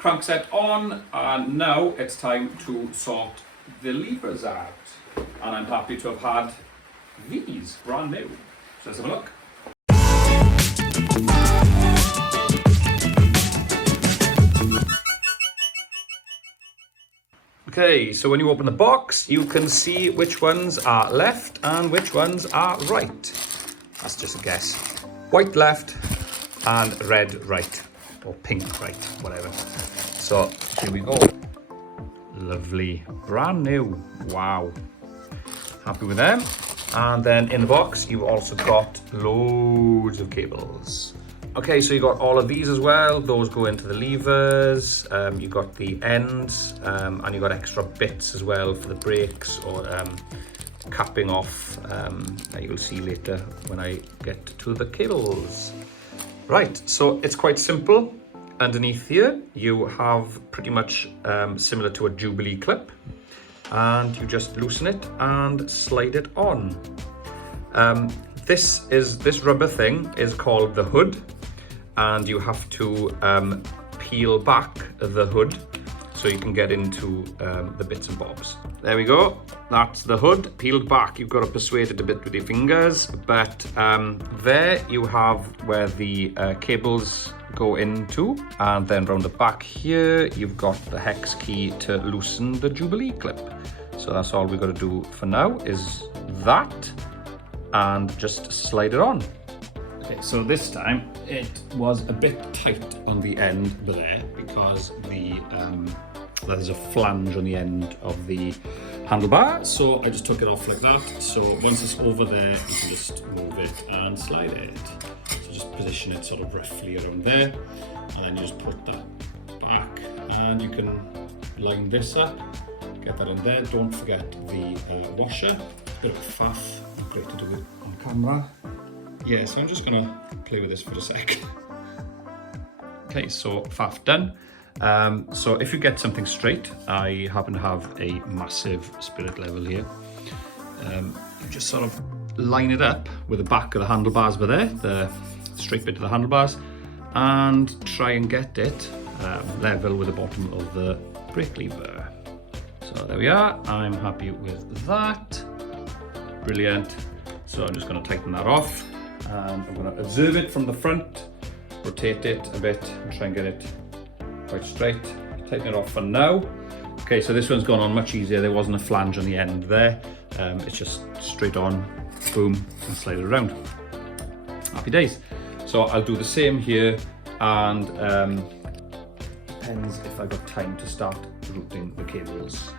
crankset on, and now it's time to sort the levers out. And I'm happy to have had these brand new. So let's have a look. Okay, so when you open the box, you can see which ones are left and which ones are right. That's just a guess. White left and red right, or pink right, whatever. So here we go. Lovely, brand new, wow. Happy with them. And then in the box, you've also got loads of cables. Okay, so you got all of these as well. Those go into the levers. You got the ends, and you got extra bits as well for the brakes or capping off. That you'll see later when I get to the cables. Right, so it's quite simple. Underneath here, you have pretty much similar to a Jubilee clip, and you just loosen it and slide it on. This rubber thing is called the hood, and you have to peel back the hood so you can get into the bits and bobs. There we go, that's the hood peeled back. You've got to persuade it a bit with your fingers, but there you have where the cables go into, and then round the back here you've got the hex key to loosen the Jubilee clip. So that's all we've got to do for now is that, and just slide it on. Okay, so this time it was a bit tight on the end there because there's a flange on the end of the handlebar, so I just took it off like that. So once it's over there, you can just move it and slide it. So just position it sort of roughly around there, and then you just put that back, and you can line this up, get that in there. Don't forget the washer. Bit of faff, great to do it on camera. Yeah, so I'm just gonna play with this for a sec. Okay, so faff done. So if you get something straight, I happen to have a massive spirit level here. You just sort of line it up with the back of the handlebars over there, the straight bit of the handlebars, and try and get it level with the bottom of the brake lever. So there we are, I'm happy with that. Brilliant. So I'm just going to tighten that off, and I'm going to observe it from the front, rotate it a bit and try and get it quite straight. Tighten it off for now. Okay, so this one's gone on much easier. There wasn't a flange on the end there. It's just straight on, boom, and slide it around. Happy days. So I'll do the same here, and depends if I've got time to start routing the cables.